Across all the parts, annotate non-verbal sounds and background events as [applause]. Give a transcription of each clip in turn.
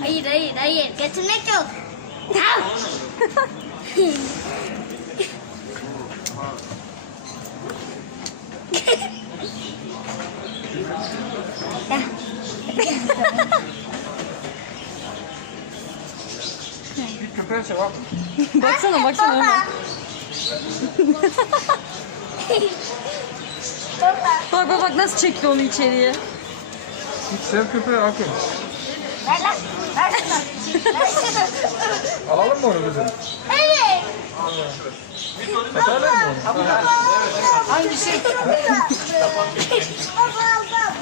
Hayır hayır hayır. Getirmek yok. Git köpeğe sevap. baksana baksana Baba. Baba. Bak bak bak nasıl çekti onu içeriye. Git sev köpeği Akın. Ver lan. Ver şunu. Ver şunu. Alalım mı onu kızım? Evet. Atalım mı onu? Hangisi? Baba baba.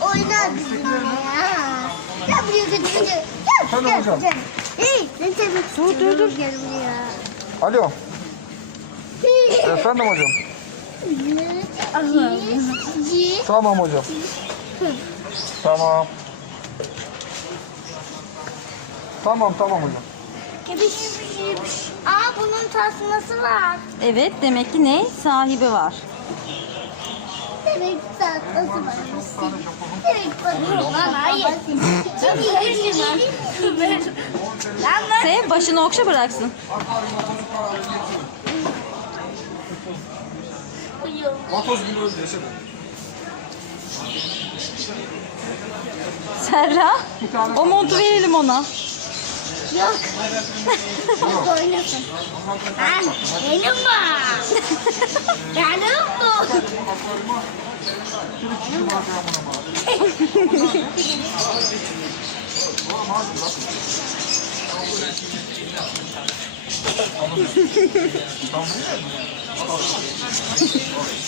Oynar bizimle ya. Gel buraya götüreceğim. Gel. Gel, hocam. gel. Hey, ne demek Dur dur dur. Gel buraya. Alo. Efendim hocam. İki, Tamam hocam. Tamam. Tamam tamam hocam. Gebiş. Aa bunun tasması var. Evet demek ki ne? Sahibi var. Demek tasması var. Demek bakıyorum lan hayır. Çok ilginç lan. Lan lan. Sev başını okşa bıraksın. Vatoz günü öldü. Serra. O montu verelim ona. Yok. Oynasın. Lan benim var. Benim bu.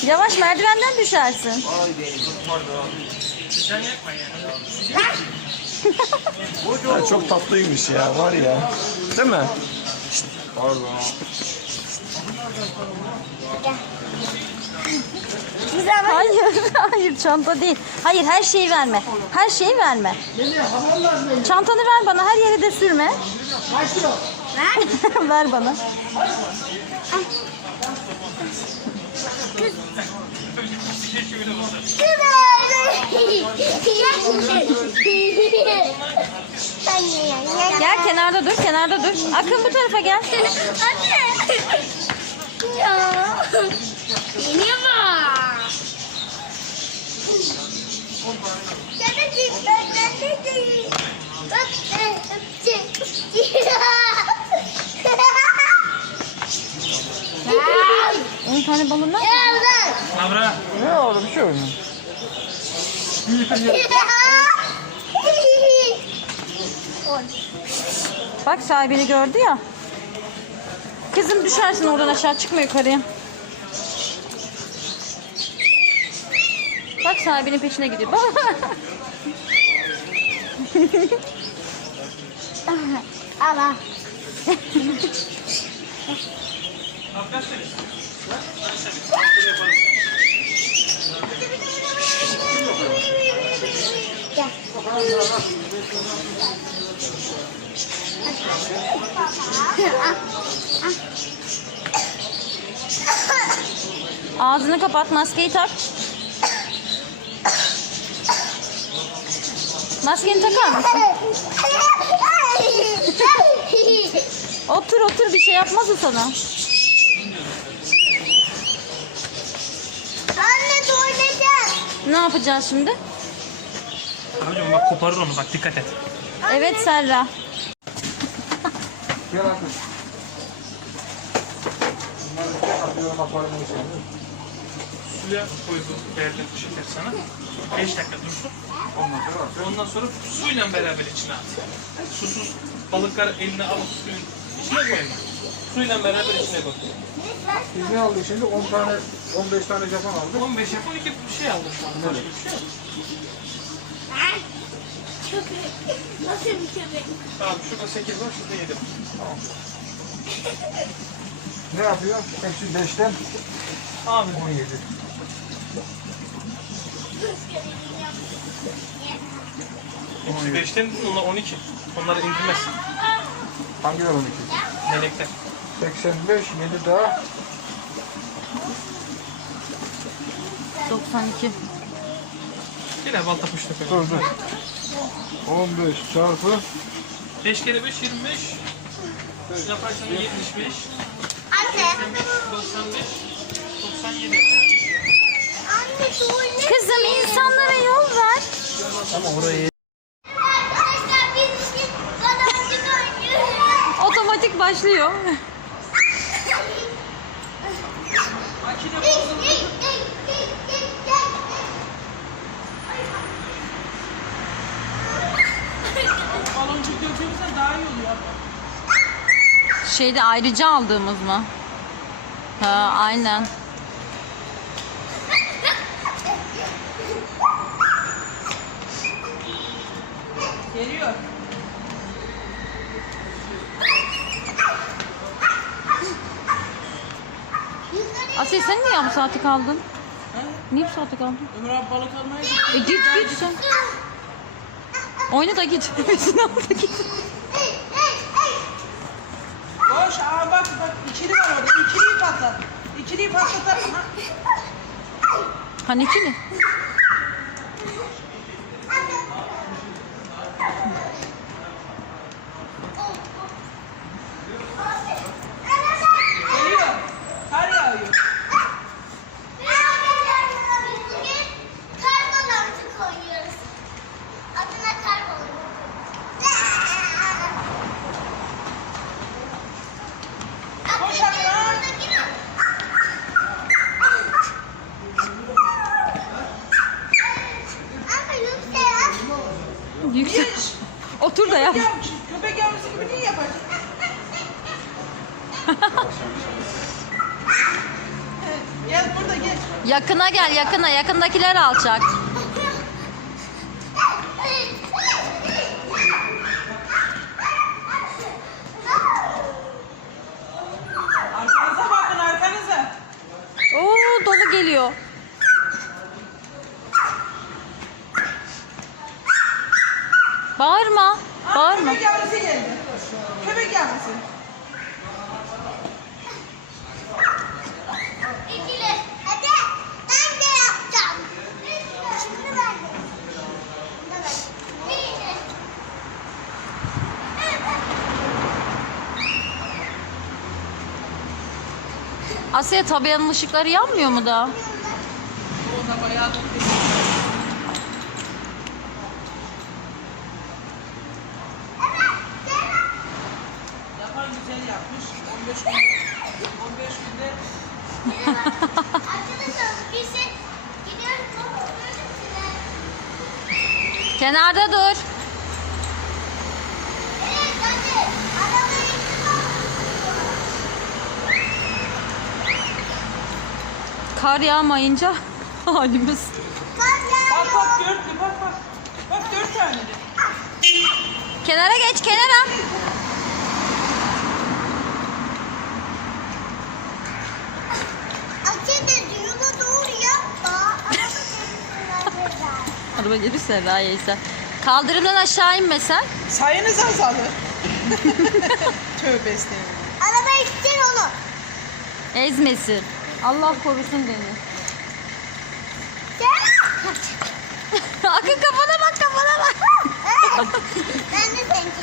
Yavaş merdivenden düşersin. Ya çok tatlıymış ya var ya. Değil mi? Pardon. Hayır, hayır çanta değil. Hayır her şeyi verme. Her şeyi verme. Çantanı ver bana her yere de sürme. Ver [laughs] bana. Gel kenarda dur, kenarda dur. Akın bu tarafa gel. Anne. Ya. Yeni var. Bak 10 tane balonlar. Yavrum. Ne oldu bir şey oynuyor. Bak sahibini gördü ya. Kızım düşersin oradan aşağı çıkma yukarıya. Bak sahibinin peşine gidiyor. Al al. Gel. Ağzını kapat, maskeyi tak. Maskeni takar mısın? [laughs] Otur otur bir şey yapmaz o sana. Anne tuvalete. Ne yapacağız şimdi? Hocam bak koparır onu bak dikkat et. Evet Serra. Gel Akın. Bunları tek atıyorum akvaryumun içine. Suya koydum verdim bu şeker sana. 5 dakika dursun. Ondan sonra. Ondan sonra suyla beraber içine at. Susuz balıklar eline alıp suyun içine koyma. Suyla beraber içine koy. Biz ne aldık şimdi? 10 tane, 15 tane Japon aldık. 15 yapın iki bir şey aldım şu an. Başka bir şey yok. Köpek. Nasıl bir köpek? Abi şurada 8 var şurada 7 var. Ne yapıyor? Hepsi 5'ten Abi 17. hepsi 5'ten onlar 12. Onları indirmez. Hangileri 12? Melekler. 85, 7 daha. 92. de balta puştu Dur dur. 15 çarpı 5 kere 5 25. Yaparsan 75. Anne. 95. 97. Anne tuvalet. Kızım insanlara yol ver. Arkadaşlar biz şimdi kadarcık oynuyoruz. Başlıyor. Şeyde ayrıca aldığımız mı? Ha aynen. Geliyor. Asiye sen niye bu saate kaldın? Niye bu saate kaldın? Ömür abi balık almaya gitti. E git git sen. Oyna da git. [laughs] Hepsini al da git. Boş aa bak bak ikili var orada. İkiliyi patlat. İkiliyi patlatalım. Ha. Hani ikili? Geliyor. Kar yağıyor. Karbonatı koyuyoruz. Adına karbonat. Koş Hakan. Ama yüksek. Otur da yap. Köpek yavrusu gibi niye yaparsın? [laughs] Gel burada gel. Yakına gel yakına. Yakındakiler alacak. Arkanıza bakın arkanıza. Oo dolu geliyor. Bağırma. Aa, Bağırma. Köpek yavrusu geldi. Köpek yavrusu. İkili. Hadi. Ben de yapacağım. Şimdi ben de. Evet. Bir. Asiye tabianın ışıkları yanmıyor mu da? Ona bayağı Yapan güzel yapmış. 15 gün 15 günde Arkadaşlar biz de gidiyoruz. Kenarda dur. Evet hadi. Arabayı Kar yağmayınca [laughs] halimiz. Kar Bak yağıyor. bak dörtlü bak bak. Bak dört tane de. Kenara geç kenara. Açı dedi yola doğru yapma. [laughs] Araba gelirse gelirse Rayeyse. Kaldırımdan aşağı inme sen. Sayınız azalır. [laughs] Tövbe estağfurullah. Araba ittir onu. Ezmesin. Allah korusun beni. [laughs] Akın kafana bak kafana bak. ben de seninki.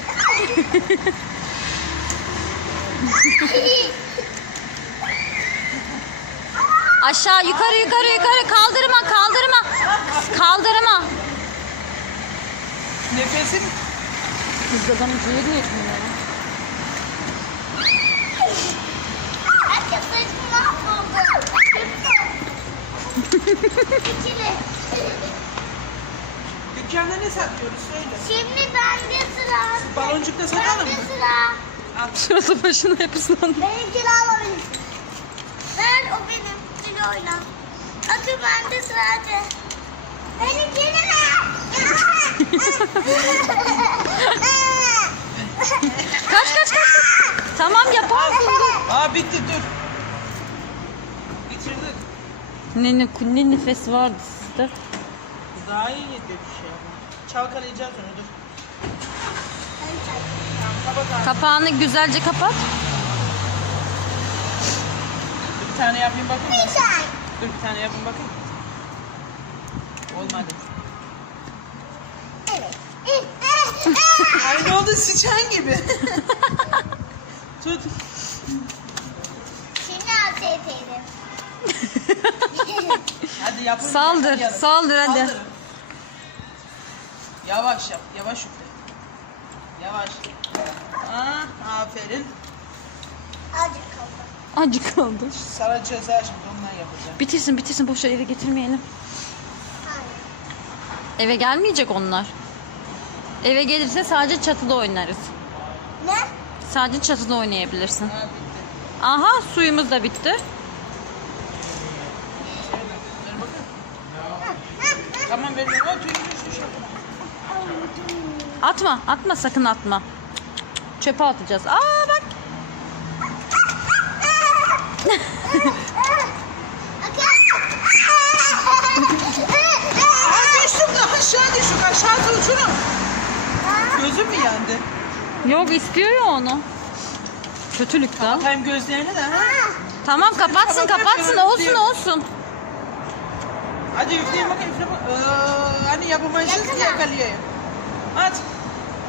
Aşağı yukarı yukarı yukarı kaldırma kaldırma. Kaldırma. Nefesin Kız adamın ciğeri yetmiyor. Herkes. İkili. [laughs] dükkanda ne satıyoruz söyle. Şimdi bende sıra. Baloncukta satalım Bende mı? sıra. Şurası başına hep ıslandı. Benimkini alabilirsin. Ver o benim. Oyna. Atı bende sıra hadi. Benimkini ver. Kaç kaç kaç. kaç. Tamam yaparsın [laughs] dur. Aa bitti dur. Ne, ne, ne nefes vardı sizde. Daha iyi bir şey ama. Çalkalayacağız onu dur. Tamam kapat abi. Kapağını güzelce kapat. Dur, Bir tane yapayım bakayım. Güzel. Dur bir tane yapayım bakayım. Olmadı. [laughs] Aynı oldu sıçan gibi. [laughs] Tut. Şimdi Asiye teyze. [laughs] Hadi yapın. Saldır, saldır hadi. Saldırın. Yavaş yap, yavaş üfle. Yavaş. Aa, aferin. Azıcık kaldı. Acı kaldı. Saracağız ha şimdi ondan yapacağım. Bitirsin bitirsin boş ver eve getirmeyelim. Hayır. Eve gelmeyecek onlar. Eve gelirse sadece çatıda oynarız. Ne? Sadece çatıda oynayabilirsin. Ha bitti. Aha suyumuz da bitti. Ver bakayım. Tamam ver. O tüy düş düş. Atma atma sakın atma. Çöpe atacağız. Aa bak. Aa düştüm aşağı düştük. Aşağıda uçurum. Gözüm mü yandı? Yok istiyor ya onu. Kötülükten. Bakayım gözlerini de ha. Tamam kapatsın kapatsın olsun olsun. Hadi üfleyin bakayım üfle bak. Ee, hani yapamayacağız ki yakalıyor. At.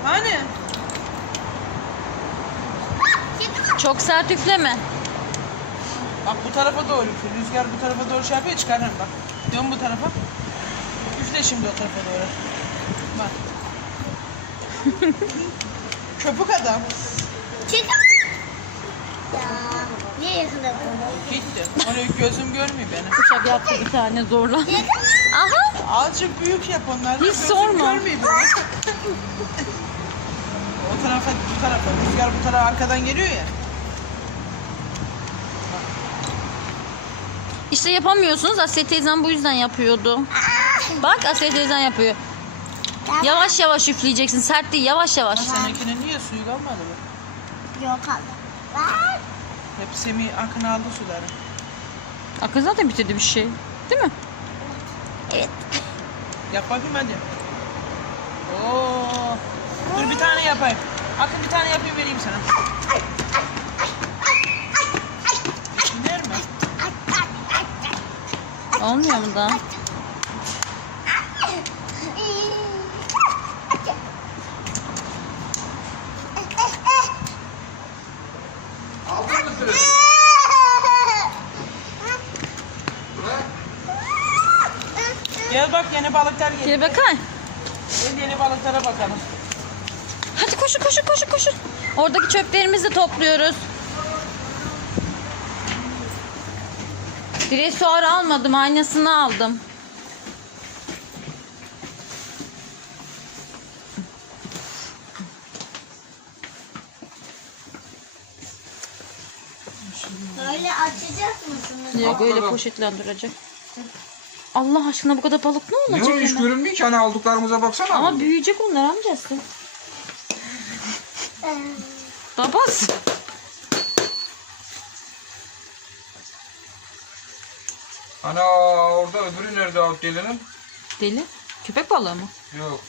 Hani? Çok sert üfleme. Bak bu tarafa doğru üfle. Rüzgar bu tarafa doğru şey yapıyor çıkarırım bak. Dön bu tarafa. Üfle şimdi o tarafa doğru. Bak. [laughs] Köpük adam. Çık. Ya. Niye? Gitti. Onu gözüm görmüyor beni. Uşak yaptı bir tane zorla. Aha. Azıcık büyük yap onları. Hiç Gözüm sorma. görmüyor beni. o tarafa bu tarafa. Rüzgar bu tarafa arkadan geliyor ya. İşte yapamıyorsunuz. Asya teyzem bu yüzden yapıyordu. Bak Asya teyzem yapıyor. Yavaş yavaş üfleyeceksin. Sert değil yavaş yavaş. Seninkinin niye suyu kalmadı mı? Yok kaldı. Var. Hep Semih Akın aldı suları. Akın zaten bitirdi bir şey. Değil mi? Evet. Yap bakayım hadi. Oo. Dur bir tane yapayım. Akın bir tane yapayım vereyim sana. Dinler mi? Olmuyor mu da? Aldın mı tırı? Gel bak yeni balıklar geliyor. Gel bakayım. Gel yeni balıklara bakalım. Hadi koşun koşun koşun koşun. Oradaki çöplerimizi topluyoruz. Dresuarı almadım. Aynasını aldım. Böyle açacak mısınız? Yok öyle poşetlendirecek. Allah aşkına bu kadar balık ne Ne olacak? o hiç hemen? görünmüyor ki hani aldıklarımıza baksana. Ama büyüyecek onlar amcası. Babası. Ana orada öbürü nerede alt gelinin? Deli. Köpek balığı mı? Yok.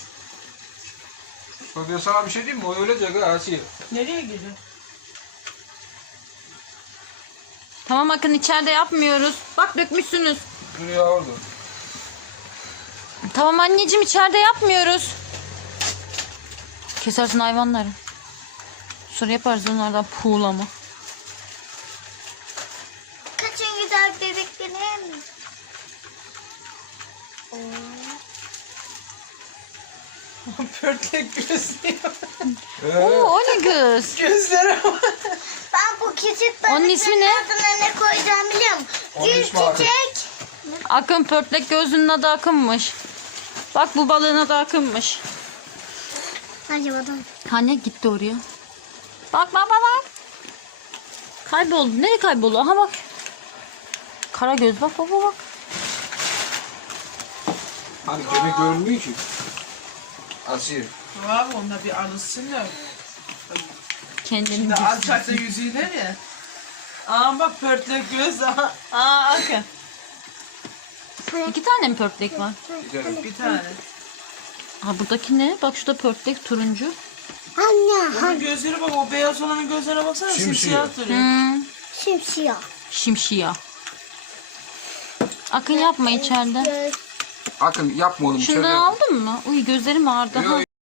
Bak sana bir şey diyeyim mi? O ölecek ha Asiye. Nereye gidiyor? Tamam bakın içeride yapmıyoruz. Bak dökmüşsünüz. Şuraya orada. Tamam anneciğim içeride yapmıyoruz. Kesersin hayvanları. Sonra yaparız onlardan puğlama. Kaçın güzel bebeklerim. [laughs] Pörtlek gözlüyor. Oo o ne göz? Gözlere bak. Ben bu küçük Onun ismi ne? adına ne koyacağım biliyor musun? Onun Gül ismi Akın. çiçek. Akın pörtlek gözünün adı Akın'mış. Bak bu balığın adı Akın'mış. Hadi bakalım. Anne gitti oraya. Bak bak bak. Kayboldu. Nereye kayboldu? Aha bak. Kara göz bak bak bak. hani gemi görünmüyor ki. Asiye. Abi onda bir alışsın da. Kendini Şimdi alçakta yüzüyorlar ya. Aa bak pörtlek göz. Aa, aa Akın. İki tane mi pörtlek var? Bir tane. Ha buradaki ne? Bak şurada pörtlek turuncu. Anne. Onun gözleri bak o beyaz olanın gözlerine baksana Simsiyah. simsiyah duruyor. Hmm, Simsiyah. şimşiya. Akın yapma içeride. Akın yapma oğlum. Şundan aldın mı? Uy gözlerim ağrıdı. Ha.